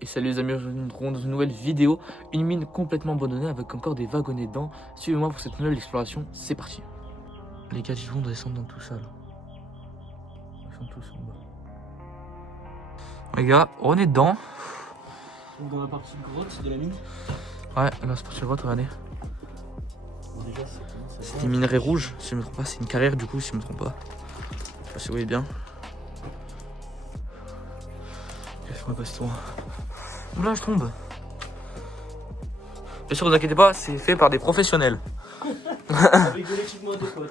Et salut les amis, je vous retrouve dans une nouvelle vidéo. Une mine complètement abandonnée avec encore des wagonnets dedans. Suivez-moi pour cette nouvelle exploration, c'est parti. Les gars, ils vont descendre dans tout ça là. Ils sont tous en bas. Les gars, on est dedans. Donc dans la partie grotte de la mine. Ouais, là c'est parti grotte, regardez. Bon, déjà, C'est des minerais rouges, si je me trompe pas. C'est une carrière du coup, si je me trompe pas. Je sais pas si vous voyez bien. Laisse-moi passer loin. Oula, je tombe. Bien sûr, vous inquiétez pas, c'est fait par des professionnels. avec de l'équipement adéquat.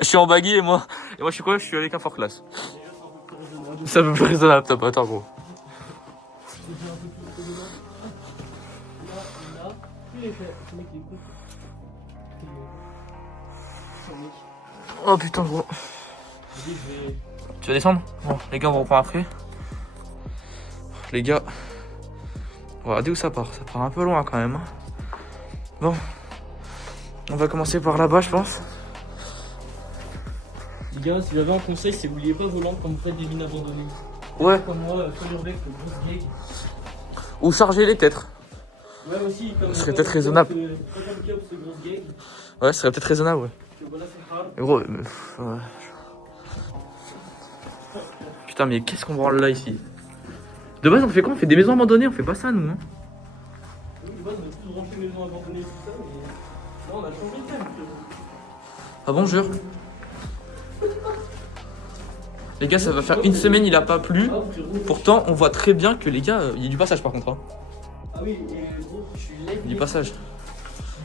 Je suis en baggy et moi je suis quoi? Je suis avec un fort class. Déjà, C'est un peu plus raisonnable, ça peut être en gros. c'est un peu plus raisonnable. Là, il est fait. Ce mec, il est con. Son mec. Oh putain, gros. Vas-y, je vais. Tu vas descendre? Bon, les gars, on va reprendre après. Les gars, on va regarder où ça part. Ça part un peu loin quand même. Bon, on va commencer par là-bas, je pense. Les gars, si j'avais un conseil, c'est n'oubliez pas volant quand vous faites des mines abandonnées. Ouais. Comme moi, Feuerbeck, le grosse gag. Ou charger les peut-être. Ouais, aussi, comme. Ce serait peut-être raisonnable. Pas comme Cap, ce grosse gag. Ouais, ce serait peut-être raisonnable, ouais. Que voilà, c'est rare. Mais gros, ouais. Putain, mais qu'est-ce qu'on branle là ici? De base, on fait quoi? On fait des maisons abandonnées, on fait pas ça nous, hein? Oui, de base, on a tous branché maison abandonnée et tout ça, mais. Là, on a changé de thème, frérot. Ah bon, jure. Les gars, ça va faire une semaine, il a pas plu. Ah, frérot. Pourtant, on voit très bien que les gars, il y a du passage par contre. Hein. Ah oui, et gros, je suis laid. Du passage.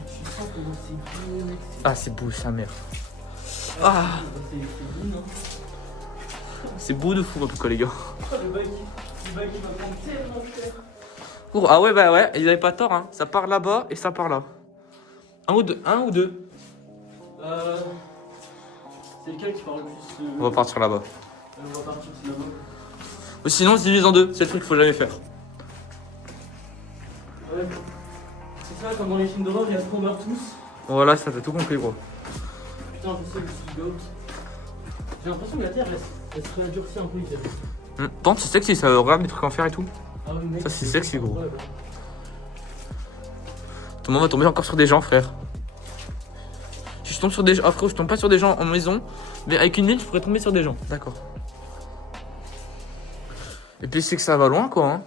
Je sens comment c'est beau, mec. Ah, c'est beau, sa mère. Ah, C'est beau, non? c'est beau de fou en tout cas, les gars. Le bail il va prendre tellement cher. Ah ouais, bah ouais, ils avaient pas tort. Hein. Ça part là-bas et ça part là. Un ou deux. C'est lequel qui parle le plus On va partir là-bas. On va partir c'est là-bas. Ou sinon, on se divise en deux. C'est le truc qu'il faut jamais faire. Ouais. C'est ça, comme dans les films d'horreur, il y a ce qu'on meurt tous. Voilà, ça fait tout compris, gros. Putain, je sais, je suis goat. J'ai l'impression que la terre, elle se réadurcit un peu, il y a. Tente, c'est sexy, ça regarde des trucs en fer et tout. Ah oui, mec. Ça, c'est sexy, gros. Ouais, ouais. Tout le monde va tomber encore sur des gens, frère. Si je tombe sur des gens. Ah, frérot, je tombe pas sur des gens en maison. Mais avec une mine, je pourrais tomber sur des gens. D'accord. Et puis, c'est que ça va loin, quoi. Hein.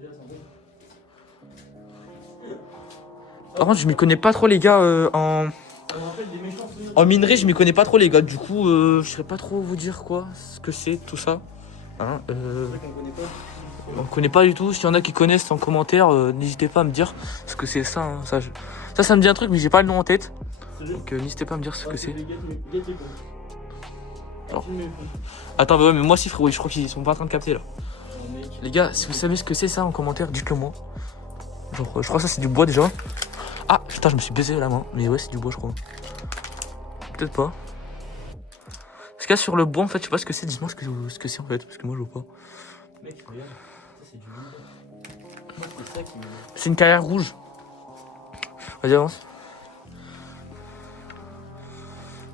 Déjà, c'est bon. Par contre, je m'y connais pas trop, les gars, On rappelle des méchants souvenirs. en minerai, je m'y connais pas trop, les gars. Du coup, je saurais pas trop vous dire quoi, ce que c'est, tout ça. Hein, C'est vrai qu'on connaît pas. on connaît pas du tout. S'il y en a qui connaissent en commentaire, n'hésitez pas à me dire ce que c'est ça. Hein. Ça me dit un truc, mais j'ai pas le nom en tête. Sérieux? Donc, n'hésitez pas à me dire ce que c'est. Alors. Attends, bah ouais, mais moi si, frérot, je crois qu'ils sont pas en train de capter là. Mec. Les gars, si vous savez ce que c'est ça en commentaire, dites-le moi. Genre, je crois que ça c'est du bois déjà. Ah, putain, je me suis baisé la main. Mais ouais, c'est du bois, je crois. Peut-être pas. Ce qu'il y a sur le bois, en fait, je sais pas ce que c'est. Dis-moi ce que c'est en fait, parce que moi je vois pas. Mec, regarde. Ça, c'est du lourd. Moi, c'est ça qui me. C'est une carrière rouge. Vas-y, avance.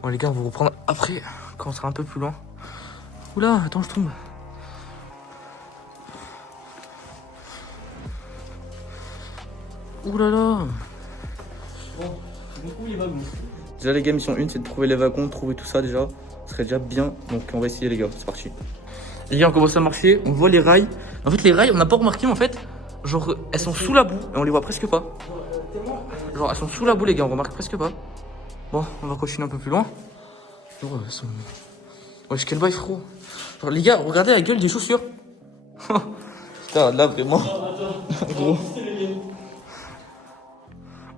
Bon, les gars, on va vous reprendre après, quand on sera un peu plus loin. Oula, attends, je tombe. Oulala. Bon, où les wagons? Déjà, les gars, mission 1, c'est de trouver les wagons, trouver tout ça déjà. Ce serait déjà bien. Donc, on va essayer, les gars. C'est parti. Les gars, on commence à marcher. On voit les rails. En fait, les rails, on n'a pas remarqué, mais en fait, genre, elles sont sous la boue et on les voit presque pas. Genre, elles sont sous la boue, les gars, on remarque presque pas. Bon, on va continuer un peu plus loin. Genre, elles sont. Wesh, quel bail, frérot. Genre, les gars, regardez la gueule des chaussures. Putain, là, vraiment. Gros.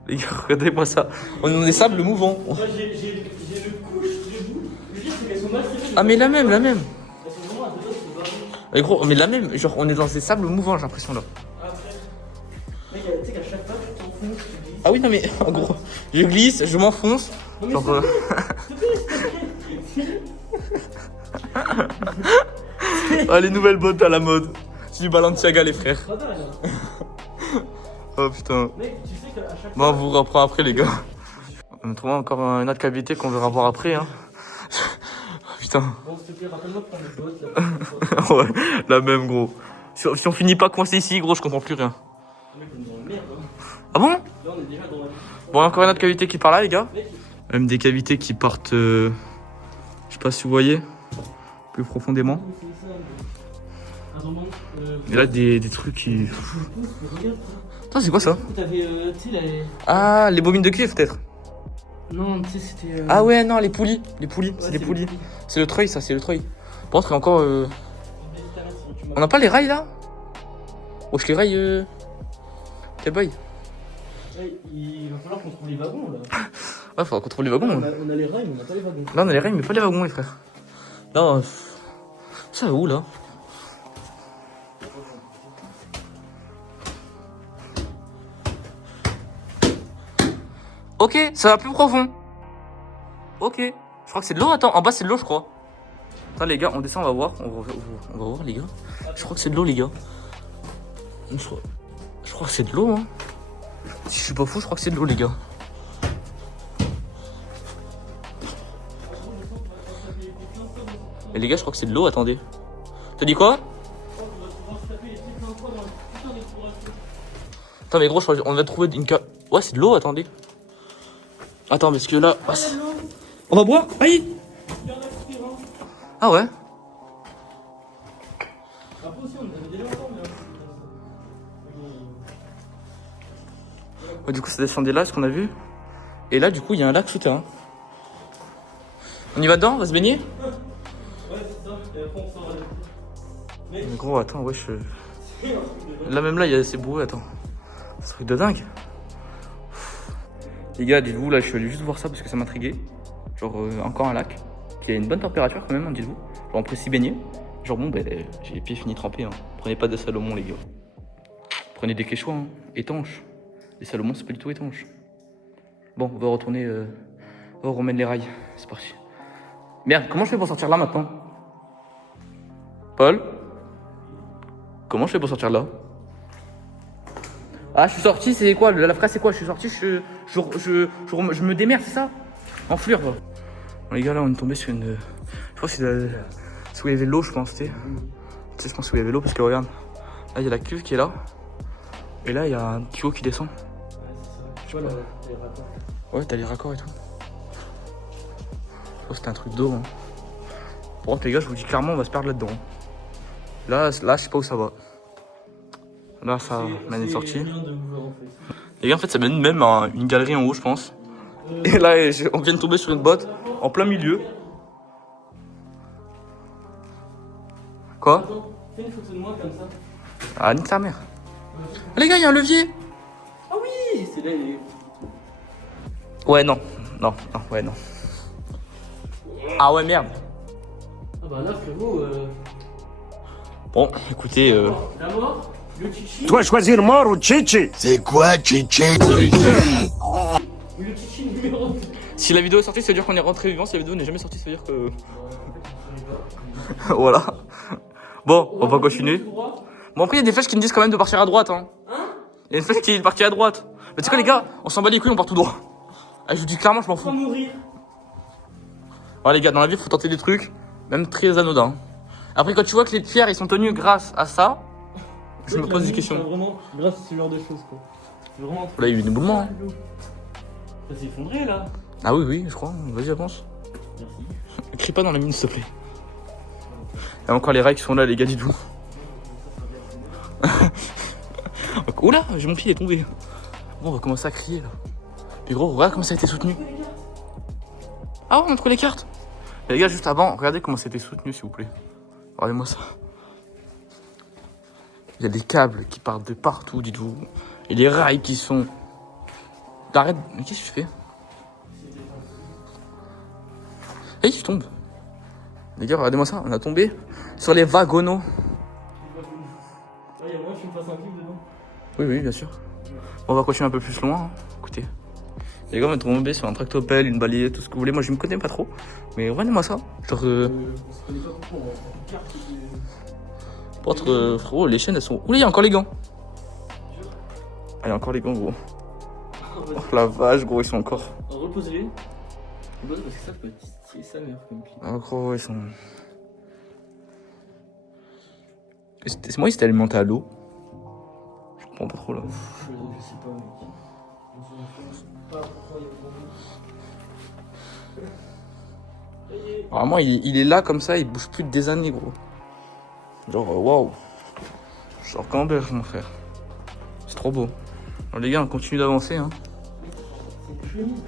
Les gars, regardez-moi ça. On est dans des sables mouvants. Moi, j'ai le couche, j'ai le bout. Le pire, c'est qu'elles sont mal traitées. Ah, mais la même. Elles sont vraiment à deux autres, c'est barré. Mais gros, mais la même. Genre, on est dans des sables mouvants, j'ai l'impression là. Après, mec, tu sais qu'à chaque pas, tu t'enfonces, tu glisses. Ah oui, non, mais en gros, je glisse, je m'enfonce. Non, mais Genre, ah, les nouvelles bottes à la mode. C'est du Balenciaga, les frères. pas mal, hein. Oh putain. Mec, tu sais qu'à chaque Bon, on vous reprend après, les gars. On trouve encore une autre cavité qu'on verra voir après. Hein. Putain. putain. Bon, s'il te plaît, rappelle-moi de prendre le boîte là. Ouais, la même, gros. Si on finit pas coincé ici, gros, je comprends plus rien. Mec, on est dans la merde, hein. Ah bon? Là, on est déjà dans la. Bon, encore une autre cavité qui part là, les gars. Mec, Même des cavités qui partent, je sais pas si vous voyez, plus profondément. c'est ça, un moment. Et là, des trucs qui... Regarde. Attends, c'est quoi ça? T'avais, tu sais, les. Ah, les bobines de cuivre, peut-être. Non, tu sais, c'était. Ah ouais, non, les poulies. Les poulies, Ouais, c'est les poulies. C'est le treuil, ça, c'est le treuil. Par contre, il y a encore... On On n'a pas les rails, là? Oh, je les rails, quel boy? Il va falloir qu'on trouve les wagons là. Ouais, faudra qu'on trouve les wagons. On a les rails, mais on n'a pas les wagons. Là, on a les rails, mais pas les wagons, les frères. Là, ça va où, là? Ok, ça va plus profond. Ok. Je crois que c'est de l'eau. Attends, en bas, c'est de l'eau, je crois. Attends, les gars, on descend, on va voir. On va voir, les gars. Je crois que c'est de l'eau, les gars. Je crois que c'est de l'eau, hein. Si je suis pas fou, je crois que c'est de l'eau, les gars. Et les gars, je crois que c'est de l'eau, attendez. T'as dit quoi? Attends, mais gros, je crois qu'on va trouver une cave. Ouais, c'est de l'eau, attendez. Attends, parce que là. On va boire? Aïe! Ah ouais? Ouais, du coup, ça descendait là, ce qu'on a vu. Et là, du coup, il y a un lac souterrain. On y va dedans? On va se baigner? Ouais, c'est ça. Et après, on sort avec. Mais gros, attends, wesh. Là, même là, c'est bourré, attends. C'est un truc de dingue. Les gars, dites-vous, là, je suis allé juste voir ça parce que ça m'intriguait. Genre, encore un lac qui a une bonne température quand même, hein, dites-vous. Genre, on peut s'y baigner. Genre, bon, j'ai les pieds finis trempés. Hein. Prenez pas de Salomon, les gars. Prenez des Quechua, hein, étanches. Les Salomon, c'est pas du tout étanche. Bon, on va retourner. On va remettre les rails. C'est parti. Merde, comment je fais pour sortir là maintenant? Paul? Comment je fais pour sortir là? Ah, je suis sorti, c'est quoi? La phrase, c'est quoi? Je suis sorti, je me démerde, c'est ça? En fleur, quoi. Bon, les gars, là, on est tombé sur une. Je crois que c'est où il y avait l'eau, je pense, tu sais, je pense où il y avait l'eau, parce que regarde, là, il y a la cuve qui est là. Et là, il y a un tuyau qui descend. Je sais pas, les raccords. Ouais, t'as les raccords et tout. Je crois que c'était un truc d'eau. Hein. Par contre, les gars, je vous dis clairement, on va se perdre là-dedans. Là, je sais pas où ça va. Là, ça mène une sortie. Les gars, en fait, ça mène même à une galerie en haut, je pense. Et là, on vient de tomber sur une botte en plein milieu. Quoi? Attends, fais une photo de moi comme ça. Ah, nique ta mère. Ah, les gars, il y a un levier. Ah oui, c'est là, il est. Ouais, non. Non, ouais, non. Ah ouais, merde. Ah bah là, frérot. Bon, écoutez. La mort, le chichi. Tu dois choisir mort ou chichi. C'est quoi chichi? Le chichi numéro 2. Si la vidéo est sortie, ça veut dire qu'on est rentré vivant. Si la vidéo n'est jamais sortie, ça veut dire que. Voilà. Bon, on va continuer. Bon, après, il y a des flèches qui me disent quand même de partir à droite. Hein? Il y a une flèche qui dit de partir à droite. Mais tu sais quoi, les gars, on s'en bat les couilles, on part tout droit. Ah, je vous dis clairement, je m'en fous. Faut mourir. Ouais, les gars, dans la vie, il faut tenter des trucs, même très anodins. Après, quand tu vois que les pierres, ils sont tenus grâce à ça, je me pose des questions. Vraiment, grâce à ce genre de choses, quoi. Vraiment. Là, il y a eu un éboulement. Hein. Ça s'est effondré, là. Ah oui, oui, je crois. Vas-y, avance. Merci. Crie pas dans la mine, s'il te plaît. Il y a encore les rails qui sont là, les gars, dites-vous. Oula, j'ai mon pied, il est tombé. Bon, on va commencer à crier, là. Puis gros, regarde comment ça a été soutenu. Ah ouais, on a trouvé les cartes. Et les gars, juste avant, regardez comment ça a été soutenu, s'il vous plaît. Regardez-moi ça. Il y a des câbles qui partent de partout, dites-vous. Et les rails qui sont... T'arrêtes... Mais qu'est-ce que tu fais? Hey, je tombe. Les gars, regardez-moi ça, on a tombé sur les wagonneaux. Il y a moyen que tu me fasses un clip dedans. Oui, oui, bien sûr. On va continuer un peu plus loin, hein. Écoutez. Les gars, on est tombé sur un tractopelle, une balayette, tout ce que vous voulez. Moi, je me connais pas trop. Mais regardez-moi ça. Genre... On se connaît pas beaucoup, on a une carte de... Pour être... frérot, les chaînes, elles sont... Oula, il y a encore les gants. Ah, il y a encore les gants, gros. Oh la vache, gros, ils sont encore... Reposez-les. C'est bon parce que ça peut être stylé sa mère comme clip. Ah, gros, ils sont. C'est moi, ils s'étaient alimentés à l'eau. Je comprends pas trop là. Je sais pas, mec. Je sais pas pourquoi il y a autant de... Vraiment, il est là comme ça, il bouge plus de des années, gros. Genre, waouh. Genre, Camberge, mon frère. C'est trop beau. Alors, les gars, on continue d'avancer, hein. C'est une chemise.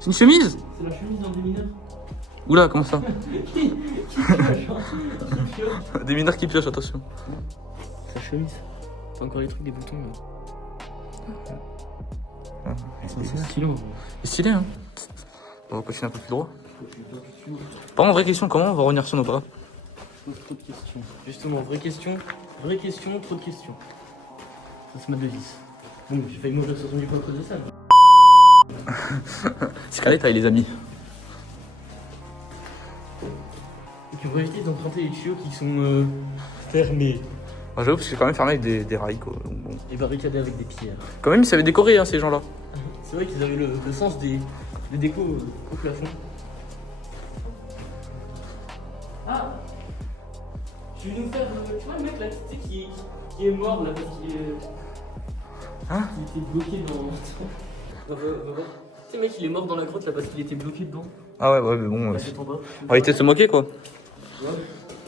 C'est une chemise? C'est la chemise d'un des mineurs. Oula, comment ça? Qui pioche, hein. Qui pioche. Des mineurs qui piochent, attention. Sa chemise. T'as encore les trucs des boutons là. C'est stylé en vrai. C'est stylé, hein. On va continuer un peu plus droit. Par contre, vraie question, comment on va revenir sur nos pas? Trop de questions. Justement, vraie question, trop de questions. Ça c'est ma devise. Bon, j'ai failli mourir sur son micro à cause de ça. Scarlett avec les amis. Et puis on va éviter d'emprunter les tuyaux qui sont fermés. Ah, j'avoue, parce que c'est quand même fermé avec des rails, quoi. Donc, bon. Et barricadés avec des pierres. Quand même, ils savaient décorer, hein, ces gens-là. C'est vrai qu'ils avaient le sens des décos au plafond. Ah, tu veux nous faire, tu vois le mec là, tu sais, qui est mort là parce qu'il est... Hein? Il était bloqué dans... Va voir. Tu sais le mec il est mort dans la grotte là parce qu'il était bloqué dedans. Ah ouais, mais bon. Là, c'est en bas. On va éviter de se moquer, quoi. Ouais,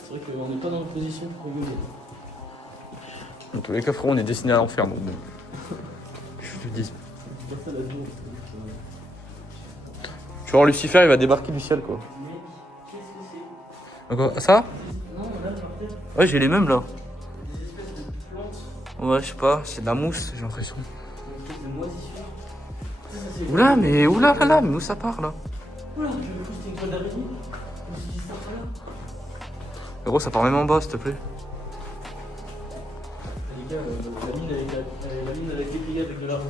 c'est vrai qu'on n'est pas dans la position pour rigoler. Dans tous les cas, frérot, on est destiné à l'enfer, donc bon. Je te dis. C'est pas ça la vie. Tu vois, Lucifer, il va débarquer du ciel, quoi. Mec, qu'est-ce que c'est? Quoi, ça? Non, là, par terre, Ouais, j'ai les mêmes, là. des espèces de plantes. Ouais, je sais pas, c'est de la mousse, j'ai l'impression. De moisissure. Ça, c'est... Oula, mais mais où ça part, là? Oula, je me fous, c'était une toile d'araignée. Je me suis dit ça là. Gros, ça part même en bas, s'il te plaît. Les gars, la mine elle a été payée avec de l'argent.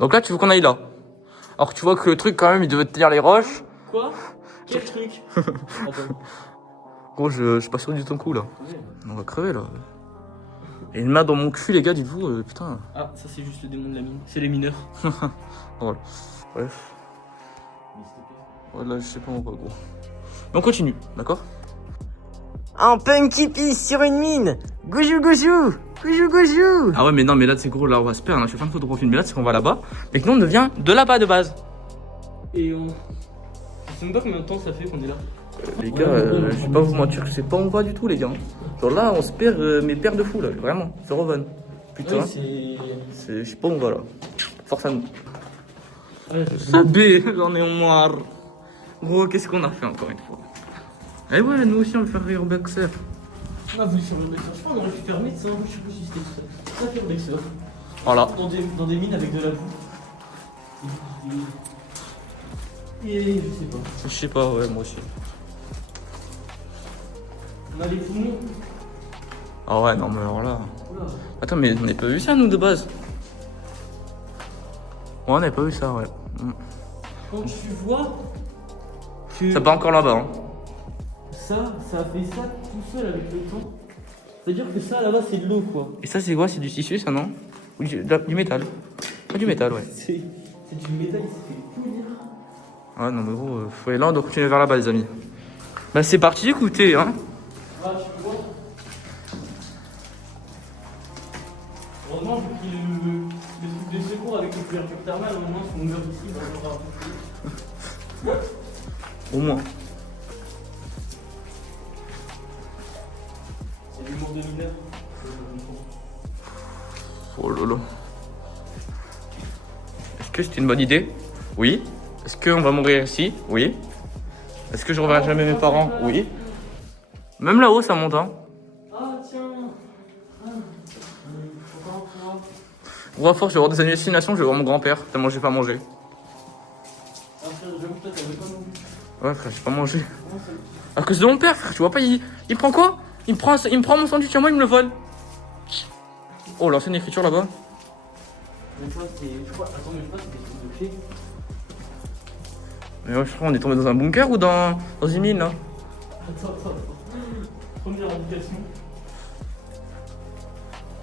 Donc là, tu veux qu'on aille là? Alors que tu vois que le truc, quand même, il devait tenir les roches. Quoi? Quel truc? Attends. Gros, je suis pas sûr du ton coup, là. Ouais. On va crever, là. Et une main dans mon cul, les gars, dites-vous, putain. Ah, ça c'est juste le démon de la mine. C'est les mineurs. Voilà. Bref. Voilà, je sais pas on va, gros. Mais on continue, d'accord? Un punky peace sur une mine. Goujou goujou. Goujou goujou. Ah ouais, mais non, mais là, c'est gros, là, on va se perdre. Hein. Je fais plein de photos de profil, mais là, c'est qu'on va là-bas. Et que nous, on vient de là-bas de base. Et on... Je sais même pas combien de temps ça fait qu'on est là. Les gars, je vais pas vous mentir, je sais pas où on va du tout, les gars. Genre là, on se perd, mais perd de fou, là, vraiment. C'est Rovan. Putain, Ouais, je sais pas où on va là. Force à nous. Ouais, Sabé, j'en ai marre. Gros, qu'est-ce qu'on a fait encore une fois? Eh ouais, nous aussi, on veut faire rire Boxer. on a voulu faire le Bexer. Je crois qu'on aurait pu faire médecin. Je sais pas si c'était tout ça. Ça fait le Bexer. Voilà. Dans des mines avec de la boue. Et je sais pas. Je sais pas, ouais, moi aussi. On a les poumons. Ah ouais, non, mais alors là. Oula. Attends, mais on n'a pas vu ça, nous, de base? Ouais, on n'avait pas vu ça, ouais. Quand tu vois que Ça part encore là-bas, hein. ça a fait ça tout seul avec le temps. C'est-à-dire que ça là-bas c'est de l'eau quoi. Et ça, c'est quoi? C'est du tissu, ça, non? Ou du métal? Pas du métal, ouais. C'est du métal qui s'est fait polir. Ah non, mais gros, là, on doit continuer vers là-bas, les amis. Bah, c'est parti, écoutez, hein. Ah, tu vois. Heureusement, j'ai pris le truc de secours avec une couverture thermale. Au moins, si on meurt ici, bah, on aura un peu plus. Au moins. C'est l'humour de mineur. Oh là là. Est-ce que c'était une bonne idée? Oui. Est-ce qu'on va mourir ici? Oui. Est-ce que je reverrai jamais mes parents? Oui. Même là-haut, ça monte, hein. Ah, tiens. Ah. Encore un point. Gros, à force, je vais avoir des hallucinations, je vais voir mon grand-père, tellement j'ai pas mangé. Ah, frère, j'avoue que toi, t'avais pas non plus. Ouais, frère, j'ai pas mangé. Comment ça? À cause de mon père, frère, tu vois pas, il prend quoi? Il me prend mon sandwich à moi, il me le vole. Oh, l'ancienne écriture là-bas. Mais toi, c'est. Je crois. Attends, mais je crois que c'était des trucs de clé. Mais ouais, je crois qu'on est tombé dans un bunker ou dans une mine, là. Attends. Première indication.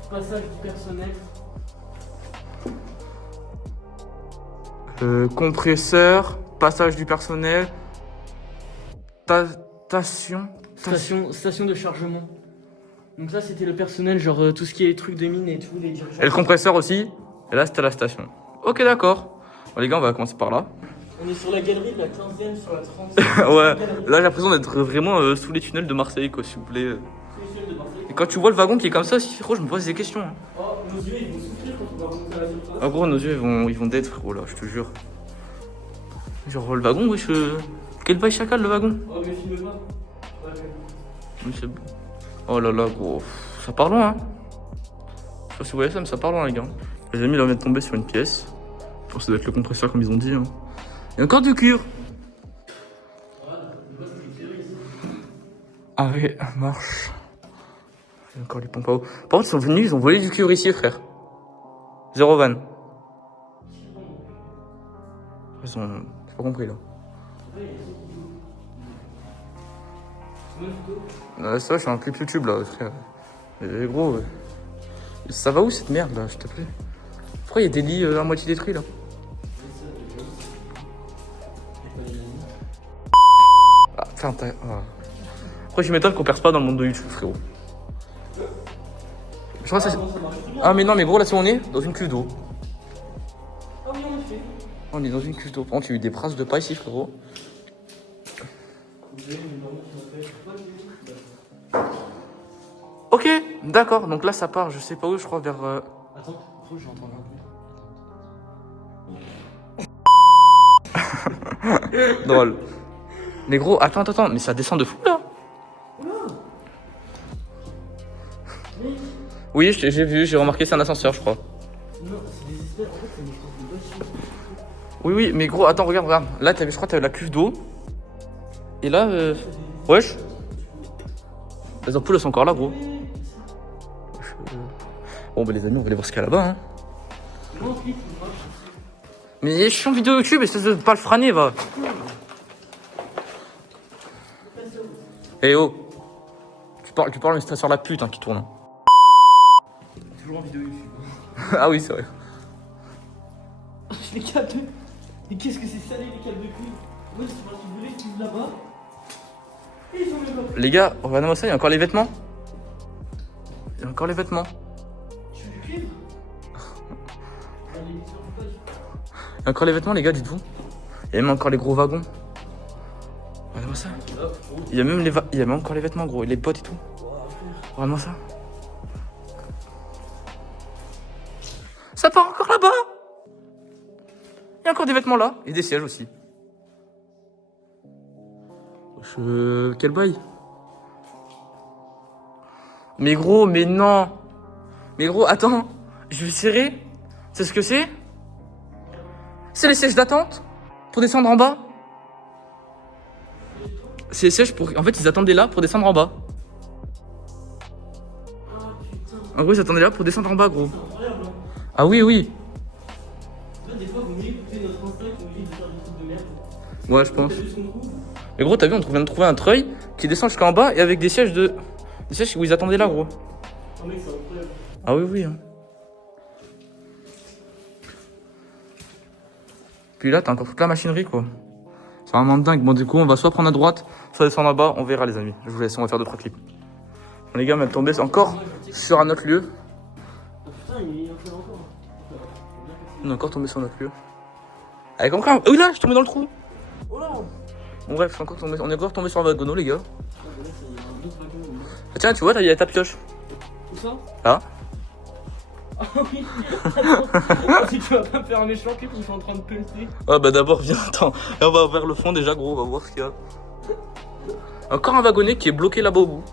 Passage du personnel. Compresseur, passage du personnel, station. Station de chargement. Donc ça c'était le personnel, genre tout ce qui est trucs de mine et tout, les dirigeants. Et le compresseur aussi. Et là, c'était la station. Ok, d'accord. Bon, les gars, on va commencer par là. On est sur la galerie de la 15e, sur la 30e. Ouais, là, j'ai l'impression d'être vraiment sous les tunnels de Marseille, quoi, s'il vous plaît. Et quand tu vois le wagon qui est comme ça, si, frérot, je me pose des questions. Hein. Oh, nos yeux ils vont souffrir quand on va remonter à la surface. En gros, nos yeux, ils vont d'être, frérot, là, je te jure. Genre, le wagon, wesh. Quel bail chacal, le wagon. Oh, mais filme pas. Ouais. Oui, c'est bon. Oh là là, gros. Ça part loin, hein. Je sais pas si vous voyez ça, mais ça part loin, les gars. Les amis, là, on vient de tomber sur une pièce. Je pense que ça doit être le compresseur, comme ils ont dit. Hein. Il y a encore du cuir. Arrêt, marche. Il y a encore les pompes à eau. Par contre, ils sont venus, ils ont volé du cuivre ici, frère. 0 van. Ils ont... J'ai pas compris, là. Ça, je suis un clip YouTube, là, frère. Mais gros, ça va où, cette merde, là, s'il te plaît? Pourquoi il y a des lits à moitié détruits, là? Ah, putain, Pourquoi je m'étonne qu'on perce pas dans le monde de YouTube, frérot? Je crois que ça... Ah, mais non, mais gros, là, si on est dans une cuve d'eau. Ah oui, on le fait. On est dans une cuve d'eau. Par contre, il y a eu des brasses de paille ici, frérot. Ok, d'accord. Donc là, ça part, je sais pas où, je crois, vers... Attends, faut que j'entende un peu. Drôle. Mais gros, attends, mais ça descend de fou, là. Oui, j'ai vu, j'ai remarqué, c'est un ascenseur, je crois. Non, c'est des espèces, en fait, c'est une espèce de bâche. Oui, mais gros, attends, regarde. Là, je crois que t'avais la cuve d'eau. Et là, wesh. Les ampoules, elles sont encore là, gros. Bon, bah, les amis, on va aller voir ce qu'il y a là-bas, hein. Mais je suis en vidéo YouTube, espèce de pas le frâner, va. Eh oh. Tu parles, mais c'est sur la pute hein, qui tourne. Toujours en vidéo YouTube. Ah oui, c'est vrai. Les câbles de... Mais qu'est-ce que c'est salé, les câbles de cuivre? Ouais, c'est parce qu'ils voulaient qu'ils vivent là-bas. Et ils sont même pas. Les gars, regardez-moi ça, il y a encore les vêtements. Il y a encore les vêtements. Tu veux du cuivre? Il y a encore les vêtements, les gars, dites-vous. Il y a même encore les gros wagons. Regardez-moi ça. Il y a même encore les vêtements, gros, et les potes et tout. Regardez-moi ça. Ça part encore là-bas. Il y a encore des vêtements là, et des sièges aussi. Quel bail. Mais gros, mais non. Mais gros, attends. Je vais serrer. C'est ce que c'est? C'est les sièges d'attente pour descendre en bas. C'est les sièges pour... En fait, ils attendaient là pour descendre en bas. En gros, ils attendaient là pour descendre en bas, gros. Ah oui, oui. Des fois, vous venez écouter notre Insta qui nous dit de faire des trucs de merde. Ouais, je pense. T'as vu ce qu'on trouve? Mais gros, t'as vu, on vient de trouver un treuil qui descend jusqu'en bas et avec des sièges de... Des sièges où ils attendaient là, gros. Oh mec, c'est incroyable. Ah oui, oui. Hein. Puis là, t'as encore toute la machinerie, quoi. C'est vraiment dingue. Bon, du coup, on va soit prendre à droite, soit descendre là-bas. On verra, les amis. Je vous laisse, on va faire 2-3 clips. Bon, les gars, on est tombé encore sur un autre lieu. Oh, putain, il en fait encore. On est encore tombé sur notre lieu. Avec encore... Oui, là, je suis tombé dans le trou. Oh là. Bon, bref, on est encore tombé sur un wagonneau, les gars. Ah, bah là, c'est un autre wagon. Ah, tiens, tu vois, il y a ta pioche. Où ça? Là. Ah oui. Attends, si tu vas pas me faire un méchant clip où je suis en train de pelleter. Ah, bah d'abord, viens, attends. Là, on va vers le fond déjà, gros, on va voir ce qu'il y a. Encore un wagonnet qui est bloqué là-bas au bout.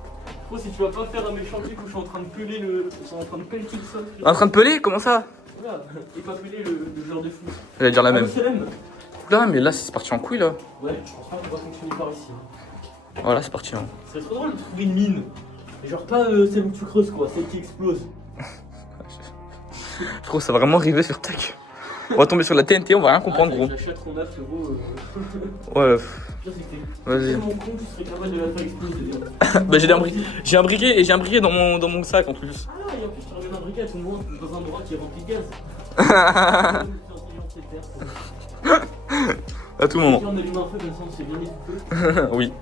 Gros, si tu vas pas faire un méchant clip où je suis en train de peler le. Je suis en train de pelleter le sol. En train de peler? Comment ça? Voilà. Et pas peler le joueur de foot. J'allais dire la même. C'est même. Là, mais là, c'est parti en couille, là. Ouais, je pense pas qu'on va fonctionner par ici. Voilà, c'est parti. Hein. C'est trop drôle de trouver une mine. Mais genre pas celle où tu creuses quoi, celle qui explose. Je trouve que ça va vraiment arriver sur tech. On va tomber sur la TNT, on va rien comprendre, gros. J'achète 39 euros. Ouais, Pire, c'est que t'es vas-y. tellement con, tu serais capable de la faire exploser. Bah, j'ai un briquet et j'ai un briquet dans mon sac en plus. Ah, et en plus, tu ramènes un briquet à tout le monde dans un endroit qui est rempli de gaz. C'est intelligent, c'est terre. À tout moment. Si on allume un feu comme ça, on s'est bien étouffé. Oui.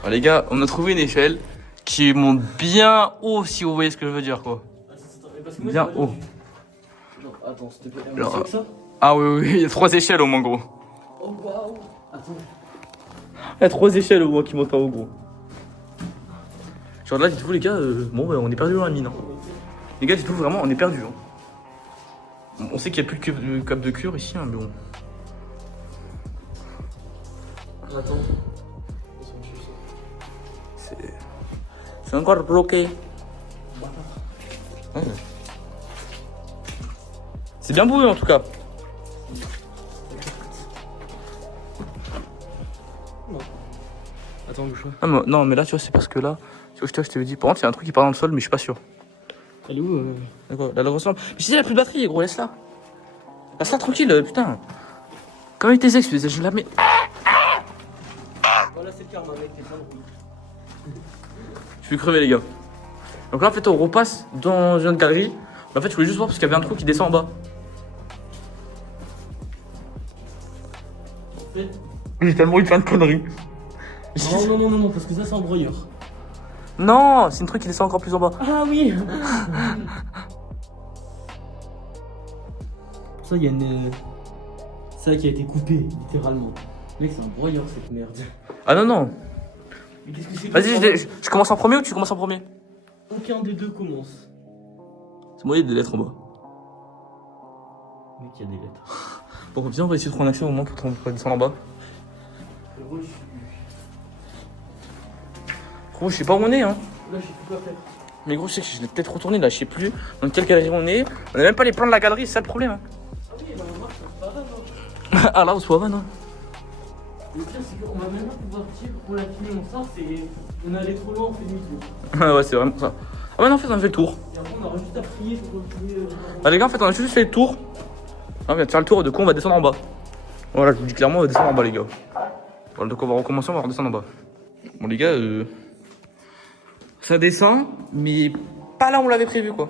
Alors, les gars, on a trouvé une échelle qui monte bien haut, si vous voyez ce que je veux dire, quoi. Parce que moi, Bien j'ai pas haut. vu. Non, attends, s'il te plaît. On Alors, sait que ça. Ah oui, oui, il y a 3 échelles au moins, gros. Oh waouh. Attends. Il y a 3 échelles au moins qui montent en haut, gros. Genre là, dites-vous, les gars, bon, on est perdu dans la mine. Hein. Les gars, dites-vous vraiment, on est perdu. Hein. On sait qu'il n'y a plus de cap de cure ici, hein, mais bon. Attends. C'est encore bloqué. Ouais. C'est bien beau en tout cas. Attends, bouge-toi. Ah, non, mais là, tu vois, c'est parce que là, tu vois, je t'avais dit, par contre, il y a un truc qui part dans le sol, mais je suis pas sûr. Elle est où D'accord, là, la grosse lampe. Mais je disais, il n'y a plus de batterie, gros, laisse-la. Laisse-la tranquille, putain. Comment tes ex, je la mets. Voilà, c'est le karma, mec, t'es plein de bruit. Je suis crevé, les gars. Donc là, en fait, on repasse dans une galerie. Mais en fait, je voulais juste voir parce qu'il y avait un trou qui descend en bas. En fait. J'ai tellement eu plein de conneries. Non, parce que ça, c'est un broyeur. Non, c'est un truc qui descend encore plus en bas. Ah oui. Ça, il y a une. Ça qui a été coupé, littéralement. Mec, c'est un broyeur cette merde. Ah non, non. Mais qu'est-ce que c'est? Vas-y, je commence en premier ou tu commences en premier? Aucun des deux commence. C'est moi, il y a des lettres en bas. Mec, il y a des lettres. Bon, viens, on va essayer de trouver un accès au moment pour descendre en bas. Frérot, Gros, je sais pas où on est, hein. là, je sais plus quoi faire. Mais gros, je sais que je l'ai peut-être retourné là, je sais plus dans quelle galerie on est. On a même pas les plans de la galerie, c'est ça le problème. Hein. Ah oui, bah, on marche, c'est pas grave, hein. Ah là, on se voit, non. Le pire, c'est qu'on va même pas pouvoir dire on l'a fini, on sort, c'est. On est allé trop loin, on fait demi-tour. Ouais, c'est vraiment ça. Ah ouais, non, en fait, on a fait le tour. Et après, on aura juste à prier pour continuer. Ah, les gars, en fait, on a juste fait le tour. Ah, on vient de faire le tour, de quoi on va descendre en bas. Voilà, je vous dis clairement, on va descendre en bas, les gars. Voilà, donc on va recommencer, on va redescendre en bas. Bon, les gars, ça descend, mais pas là où on l'avait prévu, quoi.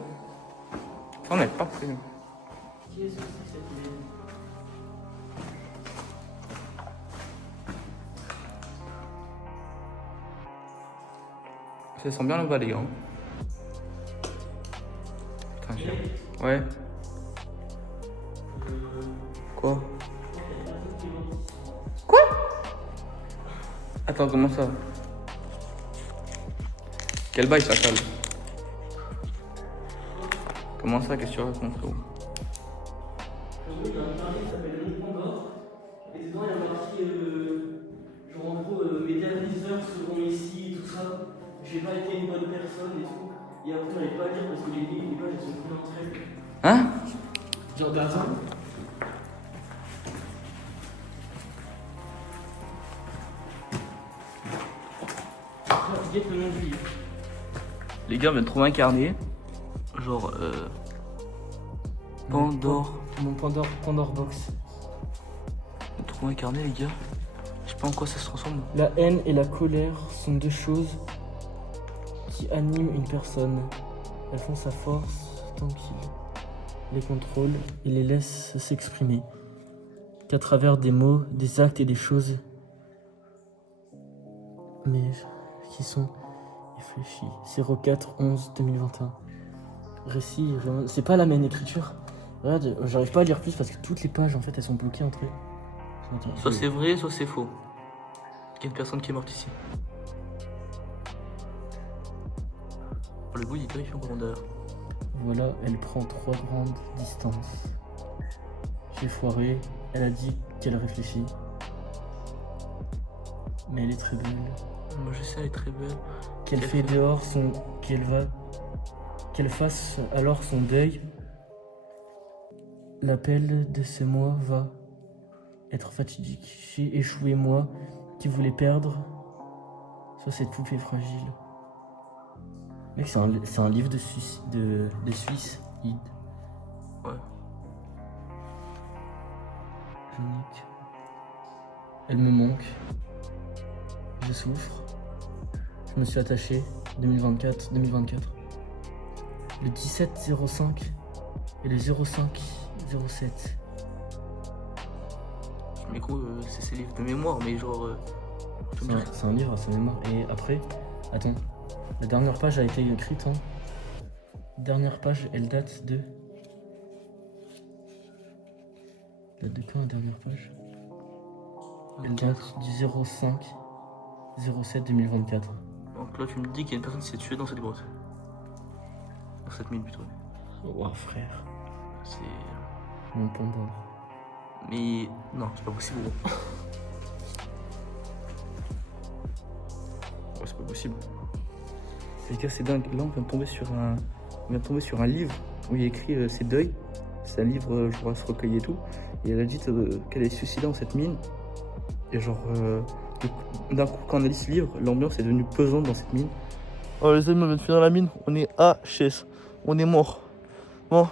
Enfin, on n'avait pas prévu. Qu'est-ce que c'est cette merde? Ça descend bien là-bas, les gars. Putain, ouais. Quoi? Quoi? Attends, comment ça? Quel bail ça cale? Comment ça? Qu'est-ce que tu racontes, frérot? Il y a un carnet qui s'appelle Le Monde Pandore. Et dedans, il y a marqué genre en gros, mes dernières heures seront ici, tout ça. J'ai pas été une bonne personne et tout. Et après, on n'arrive pas à lire parce que les pages elles sont plus entre elles. Hein? Genre d'argent. Guette le nom du livre. Les gars, on vient de trouver un carnet. Genre, Pandore. Mon Pandore Box. On a trouvé un carnet, les gars. Je sais pas en quoi ça se transforme. La haine et la colère sont deux choses qui animent une personne. Elles font sa force tant qu'il les contrôle et les laisse s'exprimer qu'à travers des mots, des actes et des choses, mais qui sont réfléchis. 04/11/2021. Récit, c'est pas la même écriture. Regarde, j'arrive pas à lire plus parce que toutes les pages en fait elles sont bloquées entre elles. Soit c'est vrai, soit c'est faux. Il y a une personne qui est morte ici. Oh, le bout il est terrifiant en grandeur. Voilà, elle prend 3 grandes distances. J'ai foiré, elle a dit qu'elle réfléchit. Mais elle est très belle. Moi je sais, elle est très belle. Qu'elle fait dehors son. Qu'elle fasse alors son deuil. L'appel de ce mois va être fatidique. J'ai échoué, moi, qui voulais perdre sur cette poupée fragile. Mec, c'est un livre de Suisse. Ouais. Unique. Elle me manque. Je souffre. Je me suis attaché. 2024. Le 17-05 et le 05-07. Mais gros, c'est ses livres de mémoire, mais genre. tu me dis- C'est un livre à sa mémoire. Et après, attends, la dernière page a été écrite en. Dernière page, elle date de. Date de quand la dernière page? Elle date du 05/07/2024. Donc là, tu me dis qu'il y a une personne qui s'est tuée dans cette grotte. Dans cette mine plutôt. Ouah, frère, C'est. mon pont d'or. Mais. Non, c'est pas possible, gros. Ouais, c'est pas possible. Les gars, c'est dingue. Là, on vient de tomber sur un livre où il y a écrit ses deuils. C'est un livre, genre, à se recueillir et tout. Et elle a dit qu'elle est suicidée dans cette mine. Et genre, d'un coup, quand on a lu ce livre, l'ambiance est devenue pesante dans cette mine. Oh, les amis, on vient de finir la mine. On est HS. On est mort. Bon,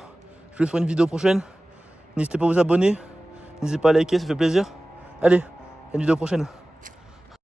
je vais faire une vidéo prochaine. N'hésitez pas à vous abonner. N'hésitez pas à liker, ça fait plaisir. Allez, à une vidéo prochaine.